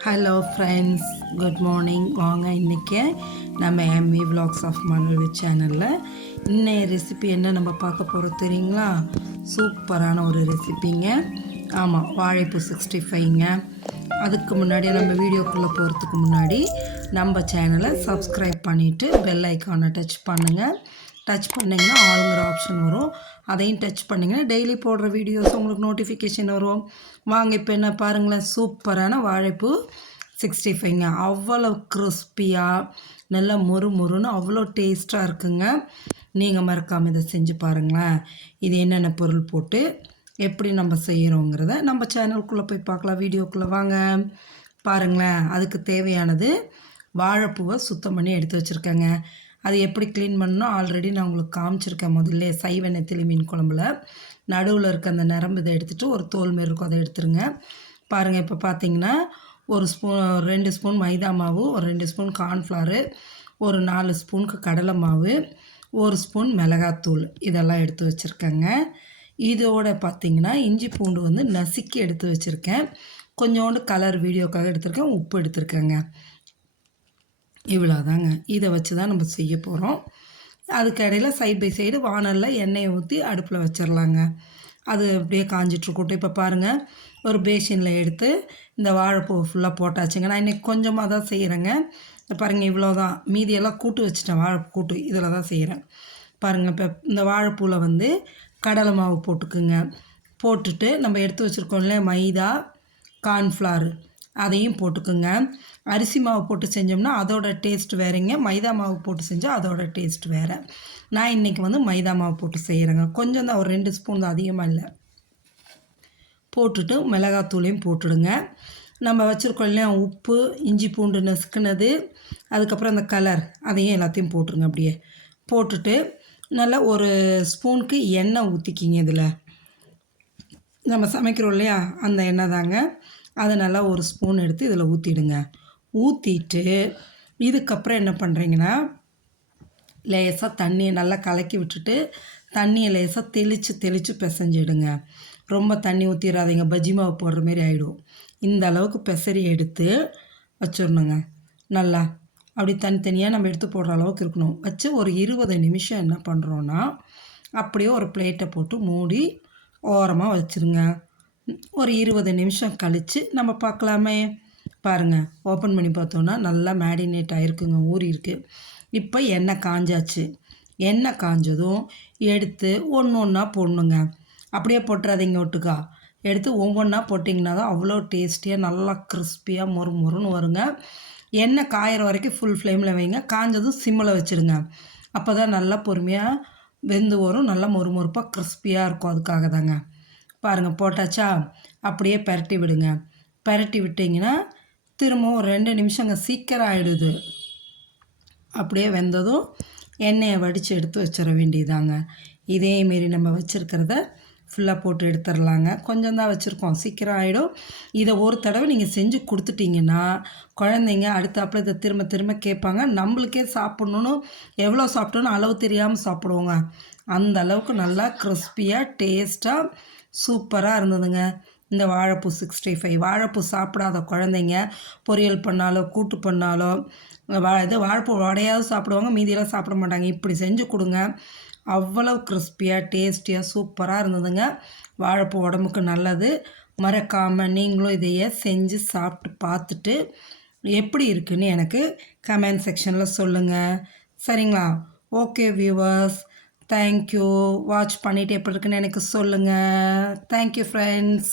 Hello friends good morning வாங்க இன்றைக்கி நம்ம எம்இ விலாக்ஸ் ஆஃப் மலர்வி சேனலில் இன்னைய ரெசிபி என்ன நம்ம பார்க்க போகிறோம் தெரியுங்களா? சூப்பரான ஒரு ரெசிபிங்க ஆமாம் வாழைப்பூ சிக்ஸ்டி ஃபைவ்ங்க அதுக்கு முன்னாடி நம்ம வீடியோக்குள்ளே போகிறதுக்கு முன்னாடி நம்ம சேனலை சப்ஸ்கிரைப் பண்ணிவிட்டு பெல் ஐக்கானை டச் பண்ணுங்கள் டச் பண்ணிங்கன்னா ஆளுங்கிற ஆப்ஷன் வரும். அதையும் டச் பண்ணிங்கன்னா டெய்லி போடுற வீடியோஸ் உங்களுக்கு நோட்டிஃபிகேஷன் வரும். வாங்க இப்போ என்ன பாருங்களேன் சூப்பரான வாழைப்பூ சிக்ஸ்டி ஃபைவ்ங்க அவ்வளோ கிறிஸ்பியாக நல்லா மொறு மொறுன்னு அவ்வளோ டேஸ்ட்டாக இருக்குங்க. நீங்கள் மறக்காமல் இதை செஞ்சு பாருங்களேன். இது என்னென்ன பொருள் போட்டு எப்படி நம்ம செய்கிறோங்கிறத நம்ம சேனலுக்குள்ளே போய் பார்க்கலாம். வீடியோக்குள்ளே வாங்க. பாருங்களேன் அதுக்கு தேவையானது வாழைப்பூவை சுத்தம் பண்ணி எடுத்து வச்சுருக்கேங்க. அது எப்படி க்ளீன் பண்ணணும் ஆல்ரெடி நான் உங்களுக்கு காமிச்சிருக்கேன் முதல்ல சைவ நெத்திலி மீன் குழம்புல. நடுவில் இருக்க அந்த நரம்பு இதை எடுத்துகிட்டு ஒரு தோல் மாரி இருக்கும் அதை எடுத்துருங்க. பாருங்கள் இப்போ பார்த்தீங்கன்னா ஒரு ஸ்பூன் ரெண்டு ஸ்பூன் மைதா மாவு ஒரு ரெண்டு ஸ்பூன் கார்ன்ஃப்ளவரு ஒரு நாலு ஸ்பூனுக்கு கடலை மாவு ஒரு ஸ்பூன் மிளகாத்தூள். இதெல்லாம் எடுத்து வச்சுருக்கேங்க. இதோட பார்த்தீங்கன்னா இஞ்சி பூண்டு வந்து நசுக்கி எடுத்து வச்சுருக்கேன். கொஞ்சோண்டு கலர் வீடியோக்காக எடுத்திருக்கேன் உப்பு எடுத்திருக்கேங்க. இவ்வளோதாங்க இதை வச்சு தான் நம்ம செய்ய போகிறோம் அதுக்கு இடையில சைட் பை சைடு வானலில் எண்ணெயை ஊற்றி அடுப்பில் வச்சிடலாங்க அது அப்படியே காஞ்சிட்ருக்கட்டும் இப்போ பாருங்கள் ஒரு பேஷனில் எடுத்து இந்த வாழைப்பூ ஃபுல்லாக போட்டாச்சுங்க. நான் இன்றைக்கி கொஞ்சமாக தான் செய்கிறேங்க பாருங்கள் இவ்வளோ தான் மீதியெல்லாம் கூட்டு வச்சுட்டேன் வாழைப்பூ கூட்டு. இதில் தான் செய்கிறேன் பாருங்கள் இப்போ இந்த வாழைப்பூவில் வந்து கடலை மாவு போட்டுக்குங்க. போட்டுட்டு நம்ம எடுத்து வச்சுருக்கோம்ல மைதா கார்ன்ஃப்ளவர் அதையும் போட்டுக்குங்க. அரிசி மாவு போட்டு செஞ்சோம்னா அதோட டேஸ்ட் வேறுங்க. மைதா மாவு போட்டு செஞ்சால் அதோட டேஸ்ட் வேறு. நான் இன்றைக்கி வந்து மைதா மாவு போட்டு செய்கிறேங்க கொஞ்சம் தான் ஒரு ரெண்டு ஸ்பூன் தான் அதிகமாக இல்லை. போட்டுட்டு மிளகாத்தூளையும் போட்டுடுங்க. நம்ம வச்சுருக்கோம் இல்லையா உப்பு இஞ்சி பூண்டு நசுக்குனது அதுக்கப்புறம் அந்த கலர் அதையும் எல்லாத்தையும் போட்டுருங்க அப்படியே. போட்டுட்டு நல்லா ஒரு ஸ்பூனுக்கு எண்ணெய் ஊற்றிக்கிங்க இதில். நம்ம சமைக்கிறோம் இல்லையா அந்த எண்ணெய் தாங்க. அதை நல்லா ஒரு ஸ்பூன் எடுத்து இதில் ஊற்றிடுங்க ஊற்றிட்டு இதுக்கப்புறம் என்ன பண்ணுறீங்கன்னா லேசாக தண்ணியை நல்லா கலக்கி விட்டுட்டு தண்ணியை லேசாக தெளித்து தெளித்து பிசைஞ்சிடுங்க. ரொம்ப தண்ணி ஊற்றிடாதீங்க பஜ்ஜி மாவு போடுற மாரி ஆகிடும் இந்த அளவுக்கு பெசரி எடுத்து வச்சிடணுங்க. நல்லா அப்படி தனித்தனியாக நம்ம எடுத்து போடுற அளவுக்கு இருக்கணும். வச்சு ஒரு இருபது நிமிஷம் என்ன பண்ணுறோன்னா அப்படியே ஒரு பிளேட்டை போட்டு மூடி ஓரமாக வச்சுருங்க. ஒரு இருபது நிமிஷம் கழித்து நம்ம பார்க்கலாமே. பாருங்கள் ஓப்பன் பண்ணி பார்த்தோன்னா நல்லா மேடினேட் ஆகிருக்குங்க ஊறி இருக்குது இப்போ எண்ணெய் காஞ்சாச்சு. எண்ணெய் காஞ்சதும் எடுத்து ஒன்று ஒன்றா போடணுங்க. அப்படியே போட்டுறாதீங்க ஒட்டுக்கா. எடுத்து ஒவ்வொன்றா போட்டிங்கன்னா தான் அவ்வளோ டேஸ்டியாக நல்லா கிறிஸ்பியாக மொறு மொறுன்னு வருங்க. எண்ணெய் காயிற வரைக்கும் ஃபுல் ஃப்ளேமில் வைங்க. காஞ்சதும் சிம்மில் வச்சுடுங்க அப்போ தான் நல்லா பொறுமையாக வெந்து வரும் நல்லா மொறு மொறுப்பாக கிறிஸ்பியாக இருக்கும். அதுக்காக தாங்க பாருங்கள் போட்டாச்சா? அப்படியே பரட்டி விடுங்க. பரட்டி விட்டிங்கன்னா திரும்பவும் ஒரு ரெண்டு நிமிஷங்க சீக்கிரம் ஆகிடுது அப்படியே வெந்ததும் எண்ணெயை வடித்து எடுத்து வச்சிட வேண்டியதாங்க. இதேமாரி நம்ம வச்சுருக்கிறத ஃபுல்லாக போட்டு எடுத்துடலாங்க கொஞ்சம் தான் வச்சுருக்கோம். சீக்கிரம் ஆகிடும் இதை ஒரு தடவை நீங்கள் செஞ்சு கொடுத்துட்டிங்கன்னா குழந்தைங்க அடுத்தாப்புல இதை திரும்ப திரும்ப கேட்பாங்க. நம்மளுக்கே சாப்பிட்ணுன்னு எவ்வளோ சாப்பிட்டோன்னு அளவு தெரியாமல் சாப்பிடுவோங்க. அந்த அளவுக்கு நல்லா கிறிஸ்பியாக டேஸ்ட்டாக சூப்பராக இருந்ததுங்க. இந்த வாழைப்பூ சிக்ஸ்டி ஃபைவ் வாழைப்பூ சாப்பிடாத குழந்தைங்க பொரியல் பண்ணாலோ கூட்டு பண்ணாலோ வா இது வாழைப்பூ வடையாவது சாப்பிடுவாங்க மீதியெல்லாம் சாப்பிட மாட்டாங்க. இப்படி செஞ்சு கொடுங்க. அவ்வளோ கிறிஸ்பியாக டேஸ்டியாக சூப்பராக இருந்ததுங்க. வாழைப்பூ உடம்புக்கு நல்லது. மறக்காமல் நீங்களும் இதையே செஞ்சு சாப்பிட்டு பார்த்துட்டு எப்படி இருக்குன்னு எனக்கு கமெண்ட் செக்ஷனில் சொல்லுங்கள் சரிங்களா? ஓகே வியூவர்ஸ் தேங்க்யூ வாட்ச் பண்ணிவிட்டு எப்படி இருக்குன்னு எனக்கு சொல்லுங்கள் தேங்க்யூ ஃப்ரெண்ட்ஸ்